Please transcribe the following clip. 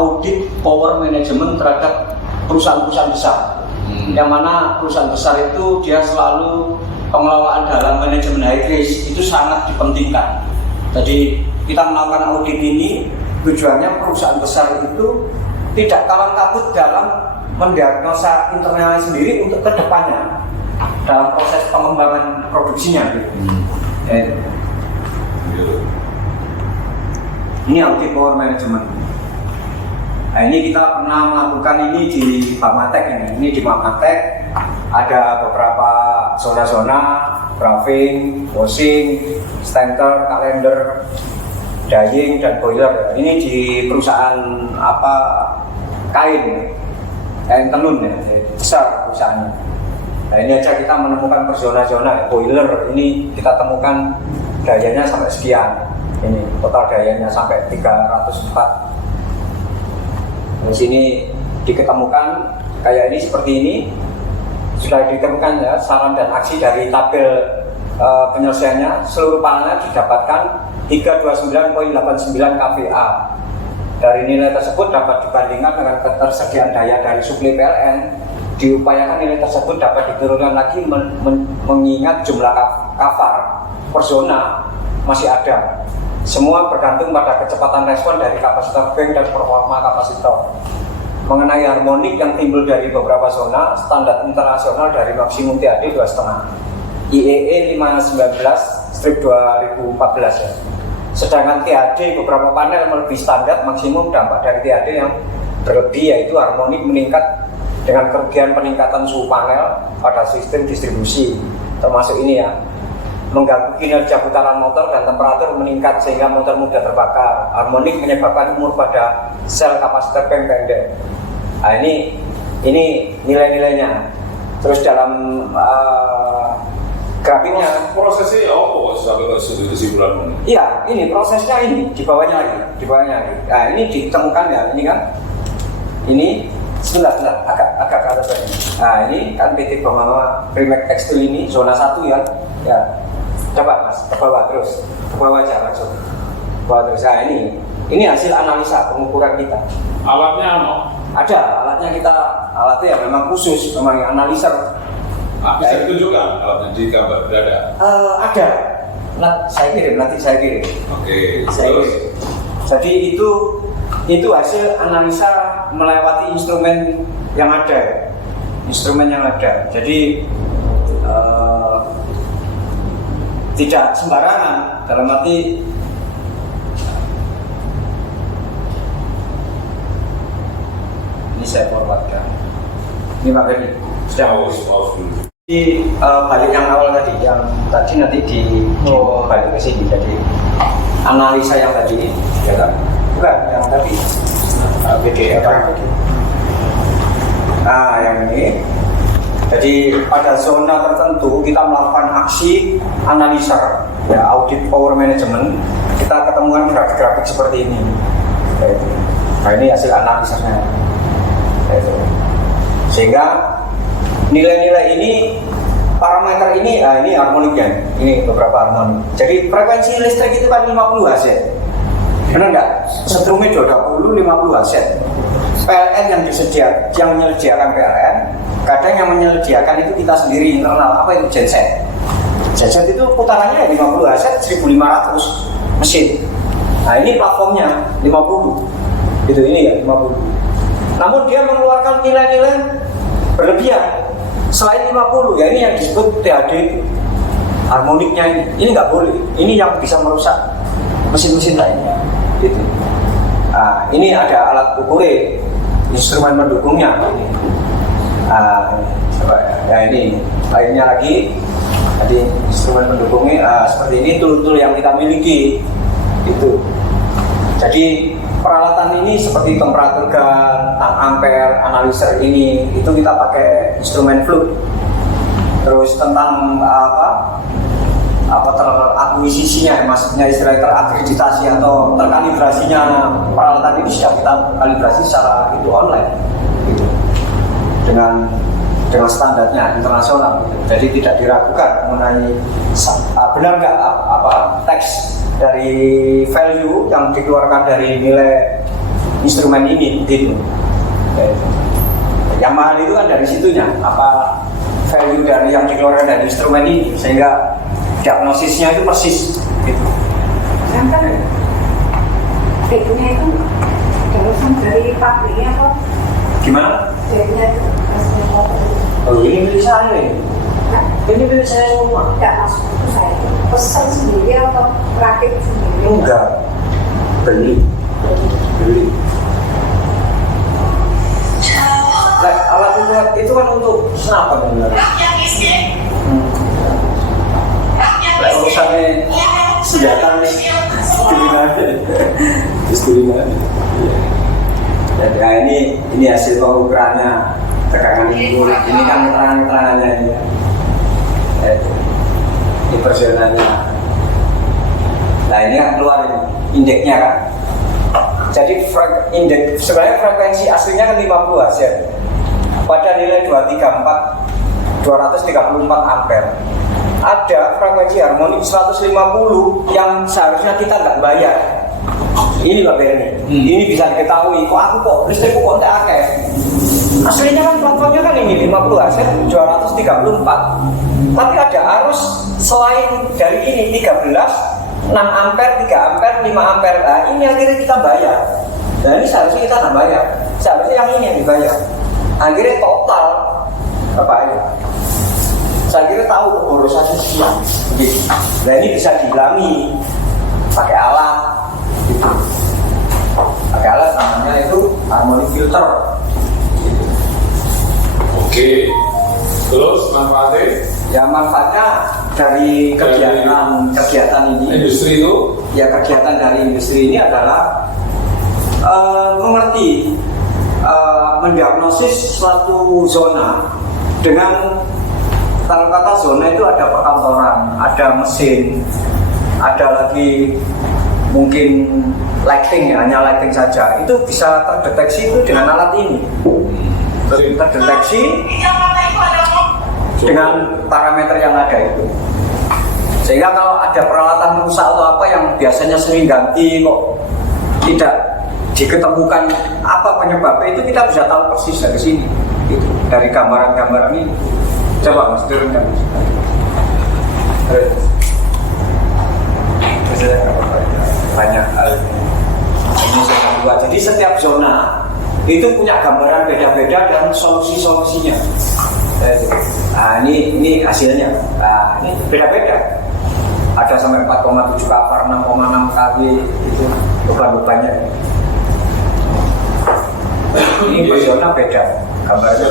audit power management terhadap perusahaan-perusahaan besar. Yang mana perusahaan besar itu dia selalu pengelolaan dalam manajemen high risk itu sangat dipentingkan. Jadi kita melakukan audit ini tujuannya perusahaan besar itu tidak kalang kabut dalam mendiagnosa internalnya sendiri untuk kedepannya dalam proses pengembangan produksinya. Ini audit power management. Nah, ini kita pernah melakukan ini di Bamatek ini. Ini di Bamatek ada beberapa zona-zona, braving, washing, stanker, kalender, dyeing dan boiler. Ini di perusahaan kain tenun ya, besar perusahaannya. Nah, ini aja kita menemukan per zona-zona. Boiler ini kita temukan dayanya sampai sekian. Ini total dayanya sampai 304. Di sini diketemukan kayak ini seperti ini. Sudah ditemukan ya saran dan aksi dari tabel penyelesaiannya. Seluruh panelnya didapatkan 329,89 kVA. Dari nilai tersebut dapat dibandingkan dengan ketersediaan daya dari suplai PLN. Diupayakan nilai tersebut dapat diturunkan lagi mengingat jumlah kafar per zona masih ada. Semua bergantung pada kecepatan respon dari kapasitor bank dan performa kapasitor. Mengenai harmonik yang timbul dari beberapa zona, standar internasional dari maksimum TAD 2,5 IEE 519/2014 ya. Sedangkan TAD beberapa panel melebihi standar maksimum dampak dari TAD yang berlebih, yaitu harmonik meningkat dengan kerugian peningkatan suhu panel pada sistem distribusi, termasuk ini ya, mengganggu kinerja putaran motor dan temperatur meningkat sehingga motor mudah terbakar. Harmonik menyebabkan umur pada sel kapasitor bank pendek. Nah, ini nilai-nilainya. Terus dalam grafiknya prosesnya apa sampai ke kesimpulan? Iya, ini prosesnya ini di bawahnya lagi. Nah, ini ditemukan ya, ini kan. Ini sebentar agak ke atas lagi. Nah, ini kan PT Bama Primek Tekstil ini zona 1 ya. Ya. Coba Mas, ke bawah terus. Ke bawah aja langsung. Bawah terus. Nah, ini hasil analisa pengukuran kita. Alatnya apa? Ada, alatnya ya memang khusus, memang analisa. Bisa ditunjukkan alatnya di gambar berada? Ada. Nanti saya kirim. Oke, terus. Jadi itu hasil analisa melewati instrumen yang ada. Jadi tidak sembarangan, dalam arti ini saya forwardkan. Ini Pak Ferdi sudah di balik yang awal tadi, yang tadi nanti di balik ke sini. Jadi analisa yang tadi ya kan, bukan yang tadi PDF. Nah, yang ini. Jadi pada zona tertentu kita melakukan aksi analisa, ya, audit power management. Kita ketemuan grafik-grafik seperti ini. Nah, ini hasil analisanya. Sehingga nilai-nilai ini, parameter ini, ini harmoniknya. Ini beberapa harmonik. Jadi frekuensi listrik itu kan 50 Hz. Benar nggak? Setrumnya 20, 50 Hz. PLN yang menyediakan PLN. Kadang yang menyediakan itu kita sendiri internal. Apa itu genset? Genset itu putarannya 50 Hz, 1500 mesin. Nah, ini platformnya 50. Itu ini ya 50. Namun dia mengeluarkan nilai-nilai berlebihan selain 50. Ya ini yang disebut THD itu. Harmoniknya ini nggak boleh. Ini yang bisa merusak mesin-mesin lainnya. Gitu. Nah, ini ada alat ukurnya, instrumen pendukungnya. Ya ini lainnya lagi. Jadi instrumen pendukungnya seperti ini, tool-tool yang kita miliki itu. Jadi peralatan ini seperti temperatur gun, tang ampere, analyzer ini itu kita pakai instrumen fluke. Terus tentang terakuisisinya, maksudnya istilah terakreditasi atau terkalibrasinya peralatan ini sudah kita kalibrasi secara itu online. Gitu. Dengan standarnya internasional, jadi tidak diragukan mengenai benar nggak teks dari value yang dikeluarkan dari nilai instrumen ini gitu. Yang mahal itu kan dari situnya, apa value dari yang dikeluarkan dari instrumen ini, sehingga diagnosisnya itu persis gitu. Kan deknya itu langsung dari pabriknya kok? Gimana? Deknya itu hasilnya kok? Oh, ini milik saya ini. Ini milik saya semua. Tidak masuk itu saya pesan sendiri atau rakit sendiri? Enggak, beli. Nah, alat itu kan untuk senapan sebenarnya. Nah, urusannya senjata nih, istilah. Jadi nah ini hasil pengukurannya tegangan ini kan keterangannya ini. Ini persenannya. Nah ini kan keluar ini indeksnya kan. Jadi indeks sebenarnya frekuensi aslinya kan 50 Hz pada nilai 234 ampere. Ada frekuensi harmonik 150 yang seharusnya kita nggak bayar. Ini Pak Berni, ini bisa diketahui. Kok aku kok listrikku kok tak akeh? Aslinya kan plafonnya kan ini 50 Hz 234. Tapi ada arus selain dari ini 13, 6 ampere, 3 ampere, 5 ampere. Nah, ini akhirnya kita bayar. Nah ini seharusnya kita nggak bayar. Seharusnya yang ini yang dibayar. Akhirnya total apa ya? Saya kira tahu keborosannya sekian. Nah ini bisa dihilangi pakai alat gitu. Pakai alat namanya itu harmonic filter gitu. Oke. Terus manfaatnya? Ya manfaatnya dari kegiatan ini. Industri itu? Ya kegiatan dari industri ini adalah mengerti, mendiagnosis suatu zona dengan, kalau kata zona itu ada perkantoran, ada mesin, ada lagi mungkin lighting ya, hanya lighting saja. Itu bisa terdeteksi itu dengan alat ini. Terdeteksi dengan parameter yang ada itu. Sehingga kalau ada peralatan rusak atau apa yang biasanya sering ganti kok tidak diketemukan apa penyebabnya, itu kita bisa tahu persis dari sini. Gitu. Dari gambaran-gambaran ini. Coba Mas turunkan. Banyak hal ini zona 2. Jadi setiap zona itu punya gambaran beda-beda dan solusi-solusinya. Nah ini hasilnya. Nah ini beda-beda. Ada sampai 4,7 kvar, 6,6 kali itu beban-bebannya. Ini per zona beda gambarnya.